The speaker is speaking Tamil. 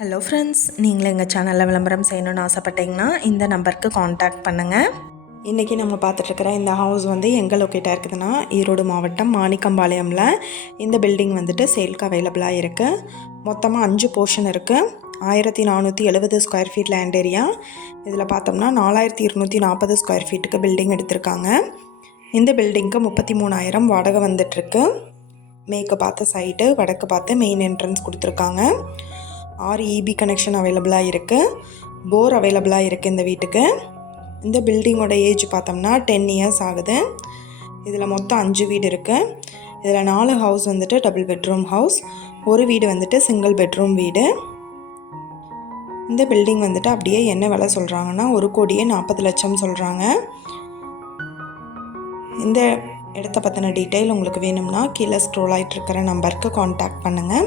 ஹலோ ஃப்ரெண்ட்ஸ் நீங்களும் எங்கள் சேனலில் விளம்பரம் செய்யணும்னு ஆசைப்பட்டீங்கன்னா இந்த நம்பருக்கு காண்டாக்ட் பண்ணுங்கள் இன்றைக்கி நம்ம பார்த்துட்ருக்கிற இந்த ஹவுஸ் வந்து எங்கே லொக்கேட்டாக இருக்குதுன்னா ஈரோடு மாவட்டம் மாணிக்கம்பாளையமில். இந்த பில்டிங் வந்துட்டு சேல்க்கு அவைலபிளாக இருக்குது மொத்தமாக அஞ்சு போர்ஷன் இருக்குது ஆயிரத்தி நானூற்றி எழுபது ஸ்கொயர் ஃபீட் லேண்ட் ஏரியா இதில் பார்த்தோம்னா நாலாயிரத்தி இருநூற்றி நாற்பது ஸ்கொயர் ஃபீட்டுக்கு பில்டிங் எடுத்திருக்காங்க. இந்த பில்டிங்க்கு முப்பத்தி மூணாயிரம் வாடகை வந்துட்டுருக்கு. மேற்கு பார்த்த சைட்டு வடக்கு பார்த்து மெயின் என்ட்ரன்ஸ் கொடுத்துருக்காங்க. ஆறு இபி கனெக்ஷன் அவைலபிளாக இருக்குது போர் அவைலபிளாக இருக்குது இந்த வீட்டுக்கு. இந்த பில்டிங்கோட ஏஜ் பார்த்தோம்னா டென் இயர்ஸ் ஆகுது. இதில் மொத்தம் அஞ்சு வீடு இருக்குது இதில் நாலு ஹவுஸ் வந்துட்டு டபுள் பெட்ரூம் ஹவுஸ் ஒரு வீடு வந்துட்டு சிங்கிள் பெட்ரூம் வீடு. இந்த பில்டிங் வந்துட்டு அப்படியே என்ன விலை சொல்கிறாங்கன்னா ஒரு கோடியே நாற்பது லட்சம் சொல்கிறாங்க இந்த இடத்த பற்றின டீட்டெயில் உங்களுக்கு வேணும்னா கீழே ஸ்க்ரோல் ஆகிட்டு இருக்கிற நம்பருக்கு காண்டாக்ட் பண்ணுங்கள்